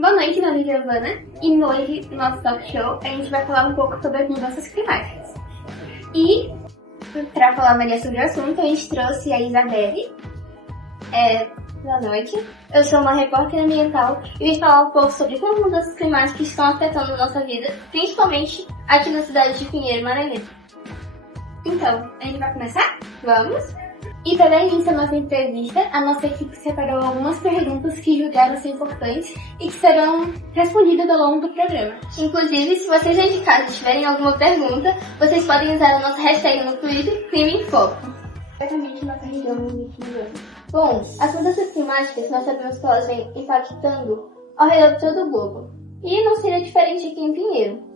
Boa noite, meu nome é Giovana e hoje, no nosso talk show, a gente vai falar um pouco sobre as mudanças climáticas. E, para falar mais sobre o assunto, a gente trouxe a Isabelle. Boa noite. Eu sou uma repórter ambiental e vim falar um pouco sobre como as mudanças climáticas estão afetando a nossa vida, principalmente aqui na cidade de Pinheiro, Maranhão. Então, a gente vai começar? Vamos! E para dar início à nossa entrevista, a nossa equipe separou algumas perguntas que julgaram ser importantes e que serão respondidas ao longo do programa. Inclusive, se vocês aí de casa tiverem alguma pergunta, vocês podem usar a nossa hashtag no Twitter, Clima em Foco. Exatamente nossa região no Bom, as mudanças climáticas nós sabemos que elas vêm impactando ao redor de todo o globo. E não seria diferente aqui em Pinheiro.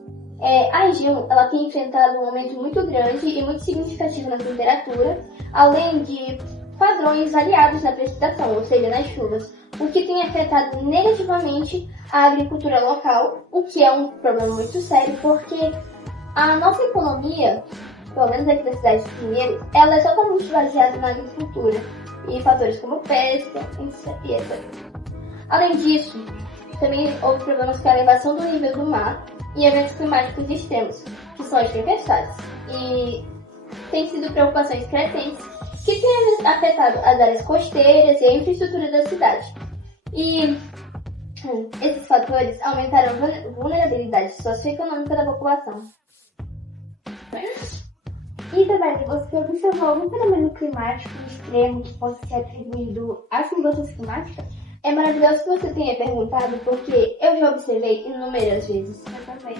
A região ela tem enfrentado um aumento muito grande e muito significativo na temperatura, além de padrões variados na precipitação, ou seja, nas chuvas, o que tem afetado negativamente a agricultura local, o que é um problema muito sério, porque a nossa economia, pelo menos aqui da cidade de Pinheiro, ela é totalmente baseada na agricultura e fatores como pesca e etc. Além disso, também houve problemas com a elevação do nível do mar e eventos climáticos extremos, que são as tempestades, e tem sido preocupações crescentes que têm afetado as áreas costeiras e a infraestrutura da cidade. E esses fatores aumentaram a vulnerabilidade socioeconômica da população. E também, você observou algum fenômeno climático extremo que possa ser atribuído às mudanças climáticas? É maravilhoso que você tenha perguntado, porque eu já observei inúmeras vezes. Eu também.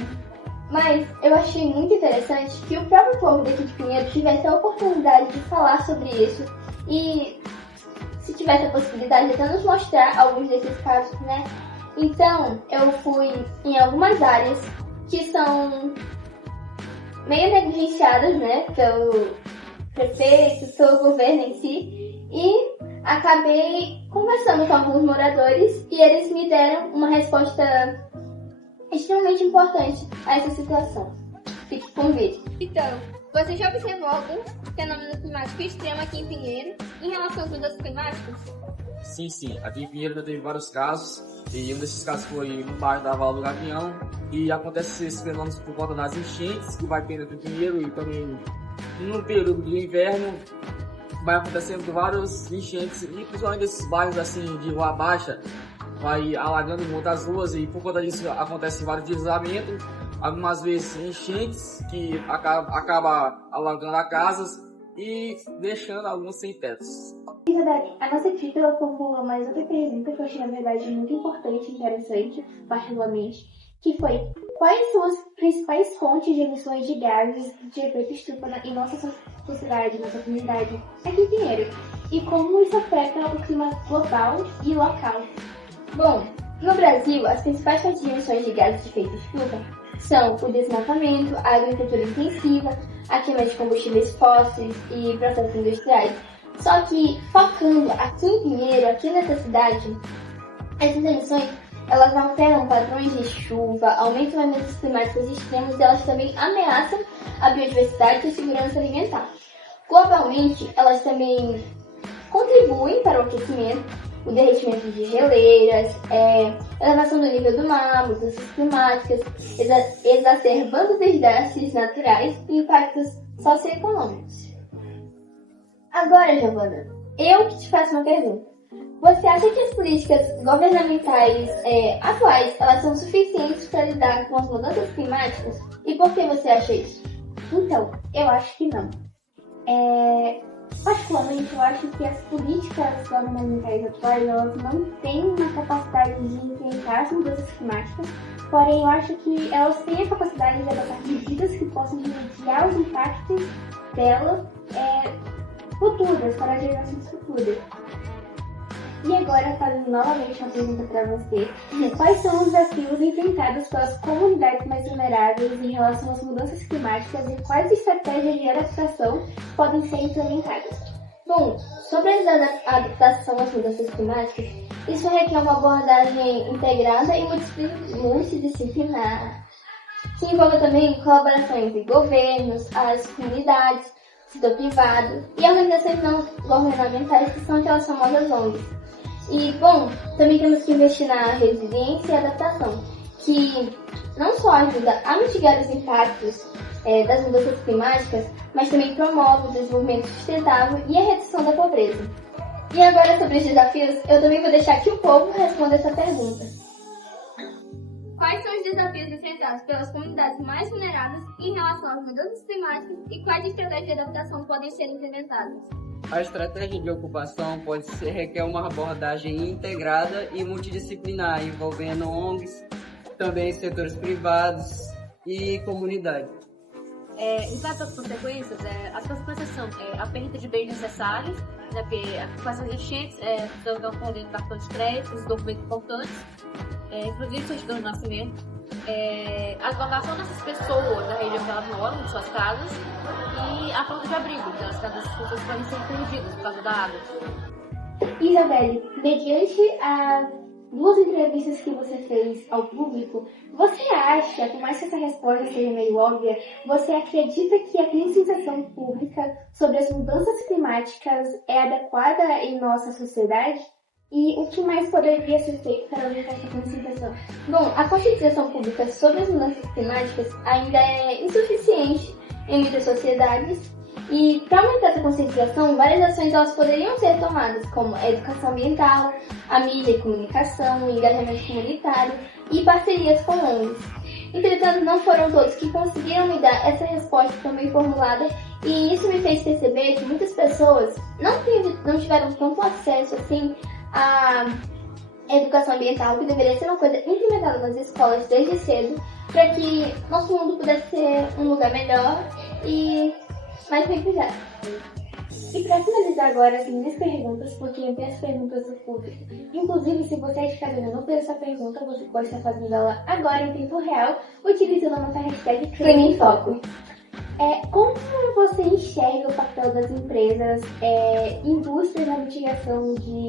Mas eu achei muito interessante que o próprio povo daqui de Pinheiro tivesse a oportunidade de falar sobre isso e, se tivesse a possibilidade, até nos mostrar alguns desses casos, né? Então, eu fui em algumas áreas que são meio negligenciadas, né, pelo prefeito, pelo governo em si, e acabei conversando com alguns moradores e eles me deram uma resposta extremamente importante a essa situação. Fique com o vídeo. Então, você já observou algum fenômeno climático extremo aqui em Pinheiro em relação às mudanças climáticas? Sim. Aqui em Pinheiro já teve vários casos, e um desses casos foi no bairro da Vala do Gavião, e acontece esses fenômenos por conta das enchentes que vai tendo aqui em Pinheiro, e também no período de inverno vai acontecendo vários enchentes, e principalmente nesses bairros assim de rua baixa, vai alagando muitas ruas, e por conta disso acontecem vários deslizamentos, algumas vezes enchentes que acaba alagando as casas e deixando alguns sem tetos. Isabelle, a nossa equipe formulou mais outra pergunta que eu achei, na verdade, muito importante e interessante, particularmente, que foi: quais são as principais fontes de emissões de gases de efeito estufa em nossa sociedade, nossa comunidade aqui em Pinheiro? E como isso afeta o clima global e local? Bom, no Brasil, as principais fontes de emissões de gases de efeito estufa são o desmatamento, a agricultura intensiva, a queima de combustíveis fósseis e processos industriais. Só que, focando aqui em Pinheiro, aqui nessa cidade, essas emissões, elas alteram padrões de chuva, aumentam eventos climáticos extremos e elas também ameaçam a biodiversidade e a segurança alimentar. Globalmente, elas também contribuem para o aquecimento, o derretimento de geleiras, elevação do nível do mar, mudanças climáticas, exacerbando desastres naturais e impactos socioeconômicos. Agora, Giovana, eu que te faço uma pergunta. Você acha que as políticas governamentais atuais elas são suficientes para lidar com as mudanças climáticas? E por que você acha isso? Então, eu acho que não. Particularmente, eu acho que as políticas governamentais atuais elas não têm uma capacidade de enfrentar as mudanças climáticas, porém eu acho que elas têm a capacidade de adotar medidas que possam remediar os impactos delas futuras, para gerações futuras. E agora, fazendo novamente uma pergunta para você: quais são os desafios enfrentados pelas comunidades mais vulneráveis em relação às mudanças climáticas e quais estratégias de adaptação podem ser implementadas? Bom, sobre a adaptação às mudanças climáticas, isso requer uma abordagem integrada e multidisciplinar, que envolve também colaboração entre governos, as comunidades, setor privado e organizações não governamentais, que são aquelas famosas ONGs. E, bom, também temos que investir na resiliência e adaptação, que não só ajuda a mitigar os impactos das mudanças climáticas, mas também promove o desenvolvimento sustentável e a redução da pobreza. E agora, sobre os desafios, eu também vou deixar que o povo responda essa pergunta. Quais são os desafios enfrentados pelas comunidades mais vulneráveis em relação às mudanças climáticas e quais estratégias de adaptação podem ser implementadas? A estratégia de ocupação requer uma abordagem integrada e multidisciplinar, envolvendo ONGs, também setores privados e comunidade. Em quanto às consequências, as consequências são a perda de bens necessários, né, porque com essas enchentes estão perdendo cartão de crédito, os documentos importantes, inclusive certidão de nascimento, a deslocação dessas pessoas da região que elas moram, de suas casas, e a falta de abrigo, então as casas das pessoas podem ser perdidas por causa da água. Isabelle, mediante as 2 entrevistas que você fez ao público, você acha, por mais que essa resposta seja meio óbvia, você acredita que a conscientização pública sobre as mudanças climáticas é adequada em nossa sociedade? E o que mais poderia ser feito para aumentar essa conscientização? Bom, a conscientização pública sobre as mudanças climáticas ainda é insuficiente em muitas sociedades. E para aumentar essa conscientização, várias ações elas poderiam ser tomadas, como a educação ambiental, a mídia e comunicação, o engajamento comunitário e parcerias com ONGs. Entretanto, não foram todos que conseguiram me dar essa resposta tão bem formulada, e isso me fez perceber que muitas pessoas não tiveram tanto acesso assim à educação ambiental, que deveria ser uma coisa implementada nas escolas desde cedo, para que nosso mundo pudesse ser um lugar melhor e mais bem cuidado. E para finalizar agora as minhas perguntas, porque eu tenho as perguntas do público. Inclusive, se você é de casa e não fez essa pergunta, você pode estar fazendo ela agora em tempo real, utilizando a nossa hashtag ClimainFoco. Como você enxerga o papel das empresas, indústrias na mitigação de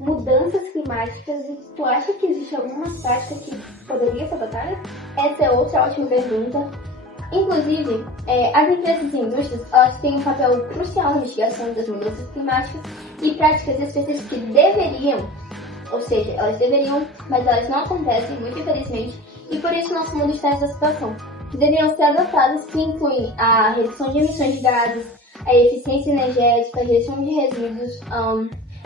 mudanças climáticas, e tu acha que existe alguma prática que poderia ser adotada? Essa é outra ótima pergunta. Inclusive, as empresas e indústrias elas têm um papel crucial na mitigação das mudanças climáticas e práticas específicas que deveriam, ou seja, elas deveriam, mas elas não acontecem, muito infelizmente, e por isso nosso mundo está nessa situação. Deveriam ser adotadas, que incluem a redução de emissões de gases, a eficiência energética, a gestão de resíduos,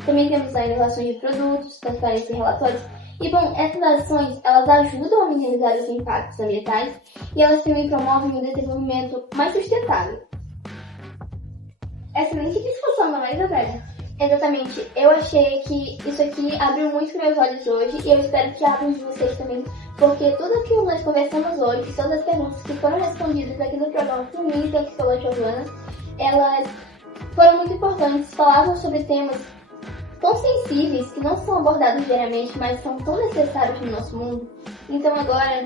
também temos a inovação de produtos, transparência e relatórios. E bom, essas ações, elas ajudam a minimizar os impactos ambientais e elas também promovem um desenvolvimento mais sustentável. Excelente discussão, não é, Isabelle? Exatamente. Eu achei que isso aqui abriu muito meus olhos hoje e eu espero que abram de vocês também, porque tudo aquilo que nós conversamos hoje, todas as perguntas que foram respondidas aqui no programa por mim e aqui pela Giovana, elas foram muito importantes, falavam sobre temas tão sensíveis que não são abordados diariamente, mas são tão necessários no nosso mundo. Então agora,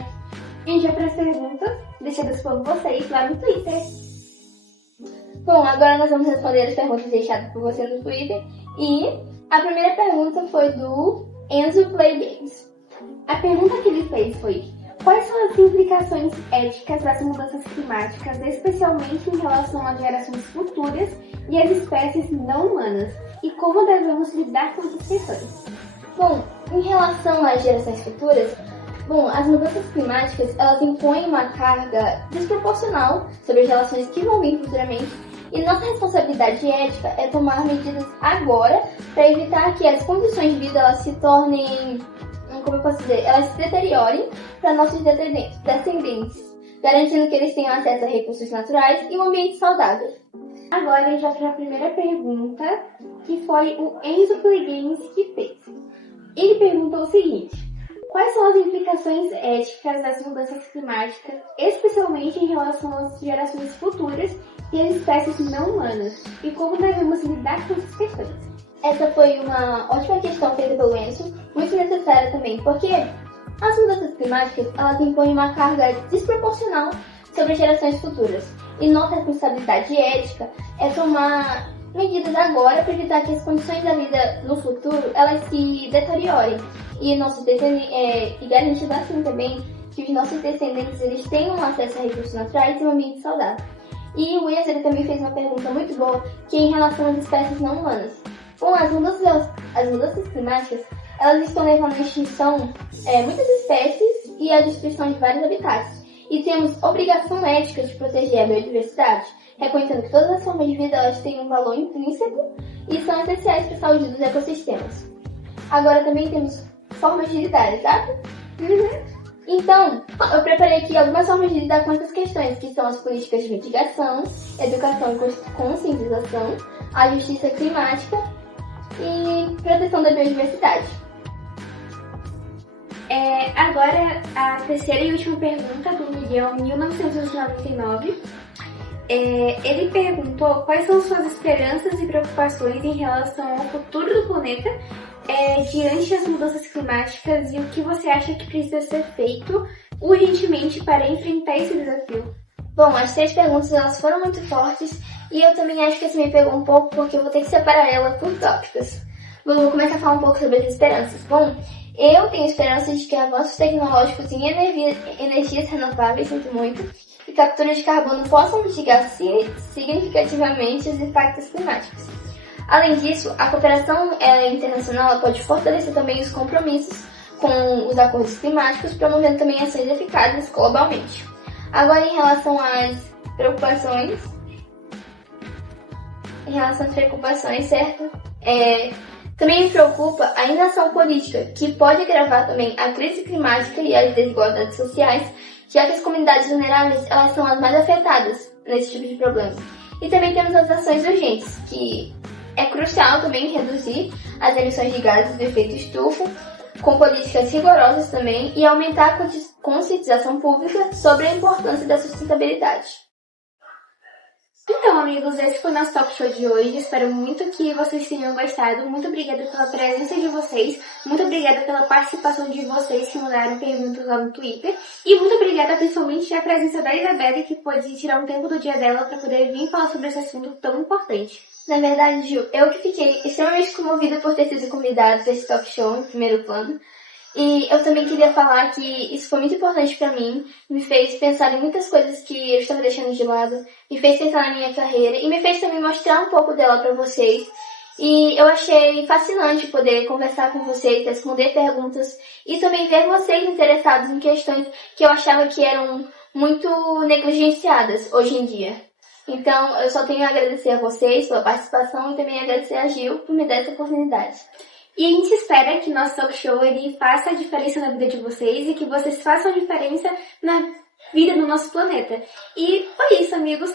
a gente vai para as perguntas deixadas por vocês lá no Twitter. Bom, agora nós vamos responder as perguntas deixadas por você no Twitter. E a primeira pergunta foi do Enzo Play Games. A pergunta que ele fez foi: quais são as implicações éticas das mudanças climáticas, especialmente em relação às gerações futuras e às espécies não humanas? E como devemos lidar com essas questões? Bom, em relação às gerações futuras, as mudanças climáticas elas impõem uma carga desproporcional sobre as relações que vão vir futuramente, e nossa responsabilidade ética é tomar medidas agora para evitar que as condições de vida elas se tornem, como eu posso dizer, elas se deteriorem para nossos descendentes, garantindo que eles tenham acesso a recursos naturais e um ambiente saudável. Agora a gente vai para a primeira pergunta, que foi o Enzo Play Games que fez. Ele perguntou o seguinte: quais são as implicações éticas das mudanças climáticas, especialmente em relação às gerações futuras e às espécies não humanas? E como devemos lidar com essas questões? Essa foi uma ótima questão feita pelo Enzo, muito necessária também, porque as mudanças climáticas elas impõem uma carga desproporcional sobre as gerações futuras. E nossa responsabilidade ética é tomar medidas agora para evitar que as condições da vida no futuro elas se deteriorem e garantir assim também que os nossos descendentes eles tenham acesso a recursos naturais e um ambiente saudável. E o Enzo ele também fez uma pergunta muito boa, que é em relação às espécies não humanas. Bom, as mudanças climáticas, elas estão levando à extinção muitas espécies e à destruição de vários habitats. E temos obrigação ética de proteger a biodiversidade, reconhecendo que todas as formas de vida elas têm um valor intrínseco e são essenciais para a saúde dos ecossistemas. Agora também temos formas de lidar, exato? Então, eu preparei aqui algumas formas de lidar com essas questões, que são as políticas de mitigação, educação e conscientização, a justiça climática e proteção da biodiversidade. Agora, a terceira e última pergunta do Miguel, 1999. Ele perguntou quais são suas esperanças e preocupações em relação ao futuro do planeta diante das mudanças climáticas e o que você acha que precisa ser feito urgentemente para enfrentar esse desafio. Bom, as 3 perguntas elas foram muito fortes e eu também acho que essa me pegou um pouco porque eu vou ter que separar ela por tópicos. Vou começar a falar um pouco sobre as esperanças. Bom, eu tenho esperança de que avanços tecnológicos em energias renováveis, sinto muito, e captura de carbono possam mitigar significativamente os impactos climáticos. Além disso, a cooperação internacional pode fortalecer também os compromissos com os acordos climáticos, promovendo também ações eficazes globalmente. Agora, em relação às preocupações, certo? Também me preocupa a inação política, que pode agravar também a crise climática e as desigualdades sociais, já que as comunidades vulneráveis elas são as mais afetadas nesse tipo de problema. E também temos as ações urgentes, que é crucial também reduzir as emissões de gases do efeito estufa, com políticas rigorosas também, e aumentar a conscientização pública sobre a importância da sustentabilidade. Então, amigos, esse foi o nosso talk show de hoje. Espero muito que vocês tenham gostado. Muito obrigada pela presença de vocês. Muito obrigada pela participação de vocês que mandaram perguntas lá no Twitter. E muito obrigada principalmente à presença da Isabelle, que pôde tirar um tempo do dia dela para poder vir falar sobre esse assunto tão importante. Na verdade, Ju, eu que fiquei extremamente comovida por ter sido convidada desse talk show em primeiro plano. E eu também queria falar que isso foi muito importante pra mim, me fez pensar em muitas coisas que eu estava deixando de lado, me fez pensar na minha carreira e me fez também mostrar um pouco dela pra vocês. E eu achei fascinante poder conversar com vocês, responder perguntas e também ver vocês interessados em questões que eu achava que eram muito negligenciadas hoje em dia. Então, eu só tenho a agradecer a vocês pela participação e também agradecer a Gil por me dar essa oportunidade. E a gente espera que nosso talk show ele faça a diferença na vida de vocês e que vocês façam a diferença na vida do nosso planeta. E foi isso, amigos.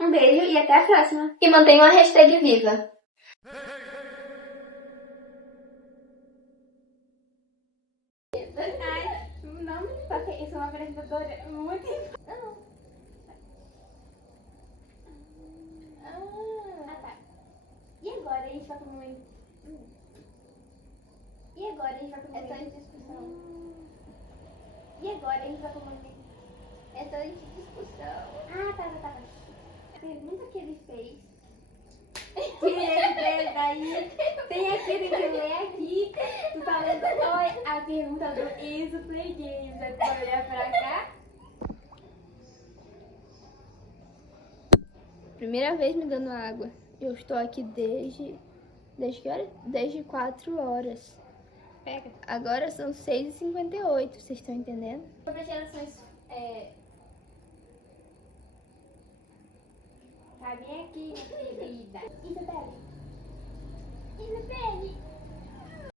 Um beijo e até a próxima. E mantenham a hashtag viva. Não, porque eu sou uma apresentadora muito... tá. E agora a gente vai comer... E agora a gente vai comer... Essa discussão. E agora a gente vai comer... Essa discussão. Tá. A pergunta que ele fez... que ele fez daí... Tem aquele que eu ler aqui. Tu falando... Oi, a pergunta do Iso Play Games. Aí tu vai olhar pra cá. Primeira vez me dando água. Eu estou aqui desde que hora? Desde 4 horas. Pega. Agora são 6h58, vocês estão entendendo? Sobre as gerações... Tá bem aqui, minha querida. Isabelle.